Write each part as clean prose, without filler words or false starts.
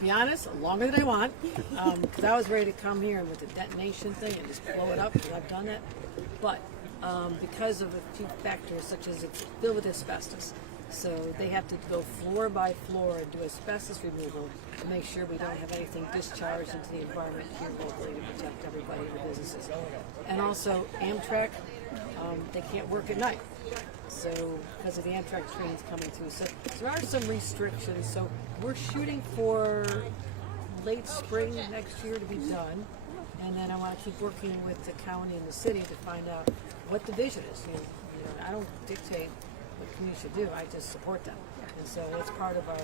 be honest, longer than I want, because I was ready to come here with the detonation thing and just blow it up, because I've done that. But because of a few factors, such as it's filled with asbestos, so they have to go floor by floor and do asbestos removal to make sure we don't have anything discharged into the environment here locally to protect everybody and the businesses. And also Amtrak, they can't work at night. So because of the Amtrak trains coming through. So there are some restrictions. So we're shooting for late spring next year to be done. And then I want to keep working with the county and the city to find out what the vision is. You know, I don't dictate what the community should do. I just support them. And so it's part of our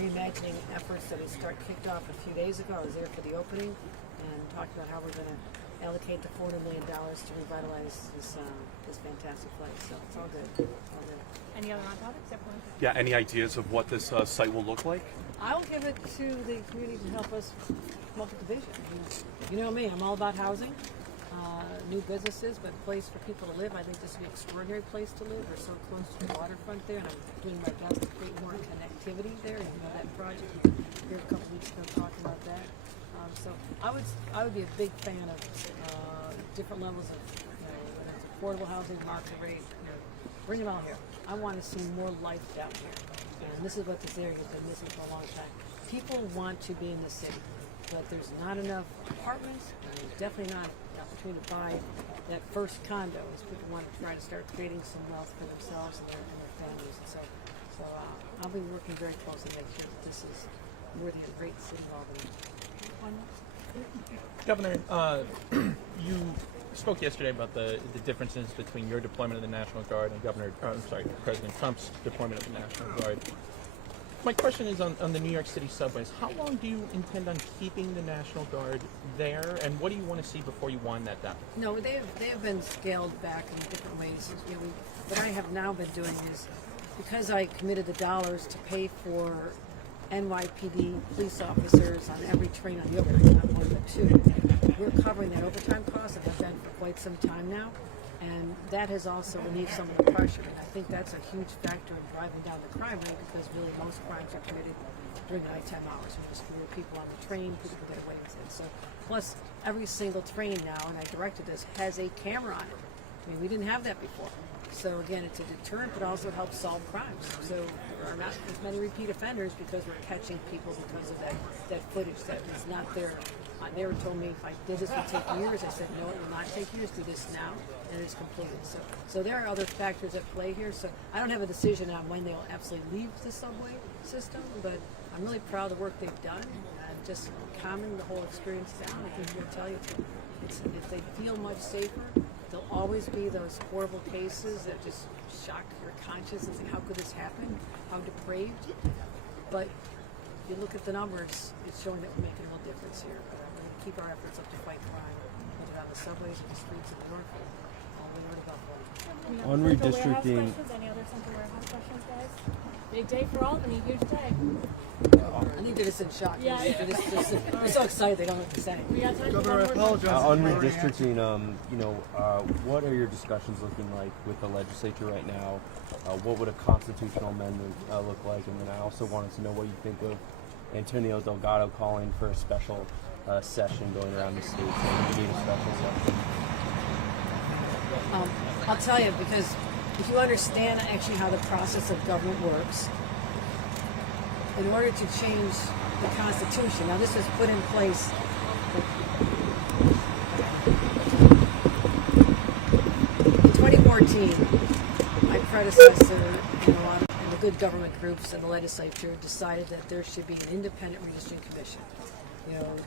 reimagining efforts that we kicked off a few days ago. I was there for the opening and talked about how we're going to allocate the $400 million to revitalize this fantastic place. So it's all good. All good. Any other on topics? Yeah, any ideas of what this site will look like? I will give it to the community to help us come up with the vision. You know me, I'm all about housing, new businesses, but a place for people to live. I think this would be an extraordinary place to live. We're so close to the waterfront there, and I'm doing my best to create more connectivity there. And you know, that project here a couple weeks ago talking about that. So I would be a big fan of different levels of, whether it's affordable housing, market rate. Bring it all here. I want to see more life down here, and this is what this area has been missing for a long time. People want to be in the city, but there's not enough apartments, and there's definitely not an opportunity to buy that first condo as people want to try to start creating some wealth for themselves and their families. And so I'll be working very closely to make sure that this is worthy of the great city of Albany. Governor, you spoke yesterday about the differences between your deployment of the National Guard and President Trump's deployment of the National Guard. My question is on the New York City subways. How long do you intend on keeping the National Guard there, and what do you want to see before you wind that down? No, they have been scaled back in different ways. What I have now been doing is, because I committed the dollars to pay for NYPD police officers on every train on the overtime, not one but two, we're covering that overtime cost and have been for quite some time now. And that has also relieved some of the pressure. And I think that's a huge factor in driving down the crime rate, because really most crimes are committed during nighttime hours. We just fewer people on the train, people can get away with it. So, plus every single train now, and I directed this, has a camera on it. I mean, we didn't have that before. So again, it's a deterrent, but also helps solve crimes. So there are not as many repeat offenders because we're catching people because of that footage that is not there. They were told me if I did this would take years. I said, no, it will not take years. Do this now, and it's completed. So there are other factors at play here. So I don't have a decision on when they will absolutely leave the subway system, but I'm really proud of the work they've done and just calming the whole experience down. I think they'll tell you if they feel much safer. There'll always be those horrible cases that just shock your conscience and think, how could this happen? How depraved? But if you look at the numbers, it's showing that we're making a real difference here. But we're going to keep our efforts up to fight crime, whether on the subways or the streets of New York, all the way north of Buffalo. On redistricting. Any other central warehouse questions, guys? Big day for Albany, huge day. I think they're just in shock. Yeah. They're so excited they don't know what to say. We got time Governor, for one more question. on redistricting, what are your discussions looking like with the legislature right now? What would a constitutional amendment look like? And then I also wanted to know what you think of Antonio Delgado calling for a special session going around the state. So we need a special session. I'll tell you, because if you understand actually how the process of government works, in order to change the Constitution, now this was put in place in 2014, my predecessor and the good government groups and the legislature decided that there should be an independent redistricting commission.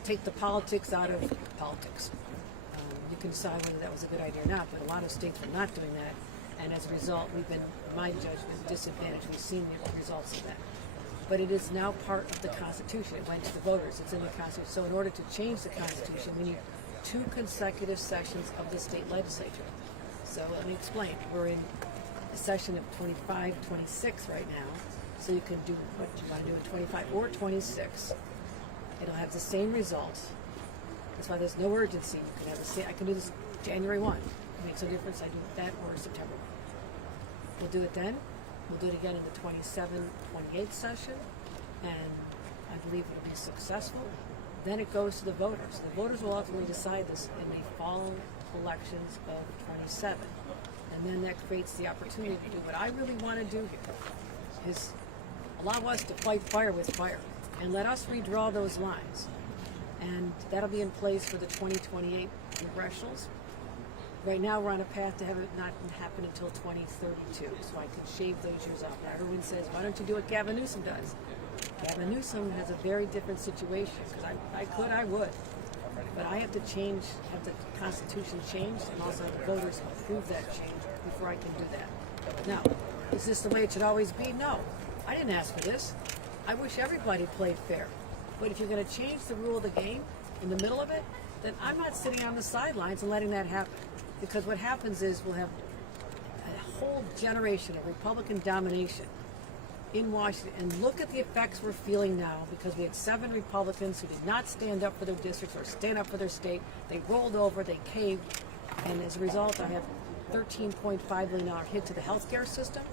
Take the politics out of politics. You can decide whether that was a good idea or not, but a lot of states were not doing that, and as a result, we've been, in my judgment, disadvantaged. We've seen the results of that. But it is now part of the Constitution. It went to the voters. It's in the Constitution. So in order to change the Constitution, we need 2 consecutive sessions of the state legislature. So let me explain. We're in a session of 25, 26 right now, so you can do what you want to do in 25 or 26. It'll have the same results. That's why there's no urgency. You can have I can do this January 1. It makes no difference. I do that or September 1. We'll do it then. We'll do it again in the 27, 28 session. And I've believe it'll be successful, then it goes to the voters. The voters will ultimately decide this in the fall elections of 27. And then that creates the opportunity to do what I really want to do here, is allow us to fight fire with fire and let us redraw those lines. And that'll be in place for the 2028 congressionals. Right now, we're on a path to have it not happen until 2032, so I could shave those years off. Everyone says, why don't you do what Gavin Newsom does? Gavin Newsom has a very different situation, because I would. But I have to change, have the Constitution changed, and also the voters approve that change before I can do that. Now, is this the way it should always be? No. I didn't ask for this. I wish everybody played fair. But if you're going to change the rule of the game in the middle of it, then I'm not sitting on the sidelines and letting that happen. Because what happens is we'll have a whole generation of Republican domination in Washington. And look at the effects we're feeling now, because we had 7 Republicans who did not stand up for their districts or stand up for their state. They rolled over, they caved, and as a result, I have $13.5 billion hit to the healthcare system.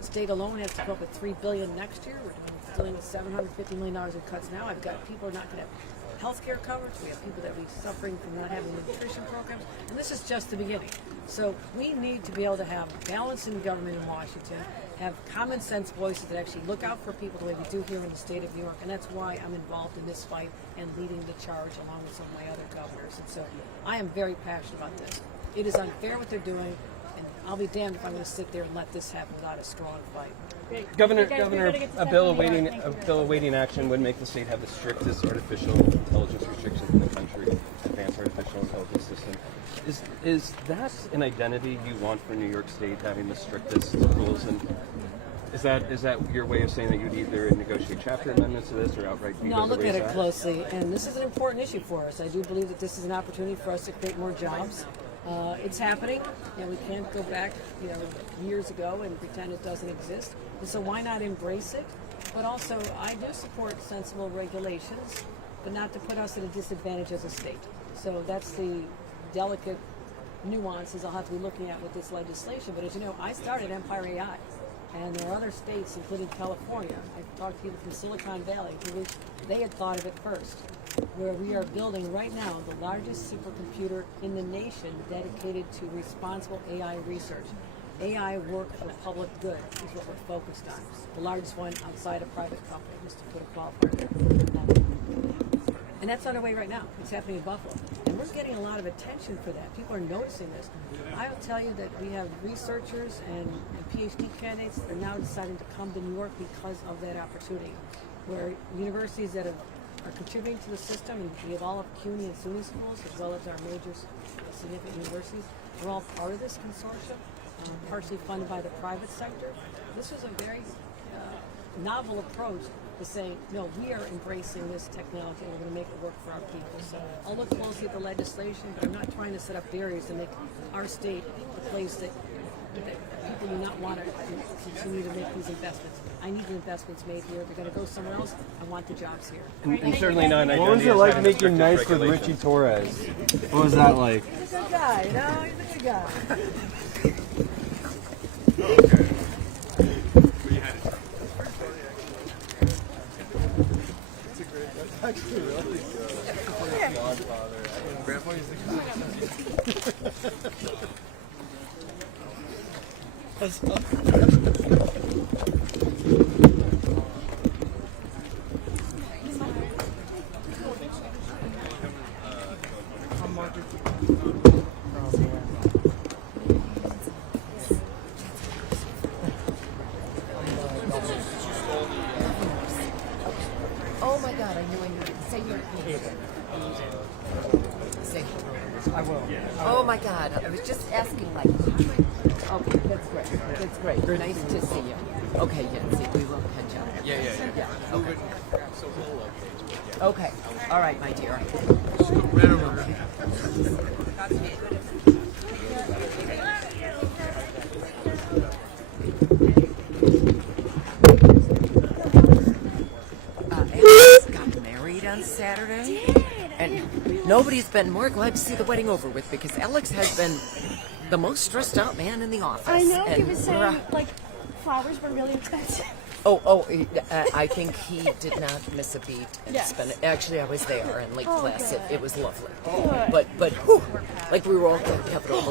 The state alone has to come up with $3 billion next year. We're dealing with $750 million in cuts now. I've got people who are not going to have health care coverage. We have people that will be suffering from not having nutrition programs. And this is just the beginning. So we need to be able to have balance in government in Washington, have common sense voices that actually look out for people the way we do here in the state of New York. And that's why I'm involved in this fight and leading the charge along with some of my other governors. And so I am very passionate about this. It is unfair what they're doing. And I'll be damned if I'm going to sit there and let this happen without a strong fight. Governor, Okay, guys, we're gonna get to a bill Stephanie. awaiting Thank you. a bill awaiting action would make the state have the strictest artificial intelligence restrictions in the country. Advanced artificial intelligence system. Is that an identity you want for New York State, having the strictest rules? And is that your way of saying that you'd either negotiate chapter amendments to this or outright veto No, I'll the look way at it's it at? closely, and this is an important issue for us. I do believe that this is an opportunity for us to create more jobs. It's happening, and we can't go back, years ago and pretend it doesn't exist. And so why not embrace it? But also, I do support sensible regulations, but not to put us at a disadvantage as a state. So that's the delicate nuances I'll have to be looking at with this legislation. But as you know, I started Empire AI. And there are other states, including California. I've talked to people from Silicon Valley who wish they had thought of it first, where we are building right now the largest supercomputer in the nation dedicated to responsible AI research. AI work for public good is what we're focused on. The largest one outside of private company, just to put a qualifier there. And that's underway right now. It's happening in Buffalo. And we're getting a lot of attention for that. People are noticing this. I will tell you that we have researchers and PhD candidates that are now deciding to come to New York because of that opportunity, where universities that are contributing to the system, and we have all of CUNY and SUNY schools, as well as our major significant universities, are all part of this consortium, partially funded by the private sector. This was a very novel approach to say, no, we are embracing this technology and we're going to make it work for our people. So I'll look closely at the legislation, but I'm not trying to set up barriers to make our state a place that people do not want to continue to make these investments. I need the investments made here. If they're going to go somewhere else, I want the jobs here. And certainly not an What was identity it as like having making strictest nice with regulations. Richie Torres? What was that like? He's a good guy, he's a good guy. Oh my God, I knew say your name. Say I will. Oh my God, I was just asking like, okay, that's great. That's great. Nice to see you. Okay, yeah, see, we will catch up. Yeah. Okay. Okay. All right, my dear. Alex got married on Saturday. And nobody's been more glad to see the wedding over with because Alex has been the most stressed out man in the office. I know, he And was we're, saying, like, flowers were really expensive. I think he did not miss a beat. And Yes. actually, I was there in Lake Placid. good. It was lovely. Good. But whew, like we were all going to have it all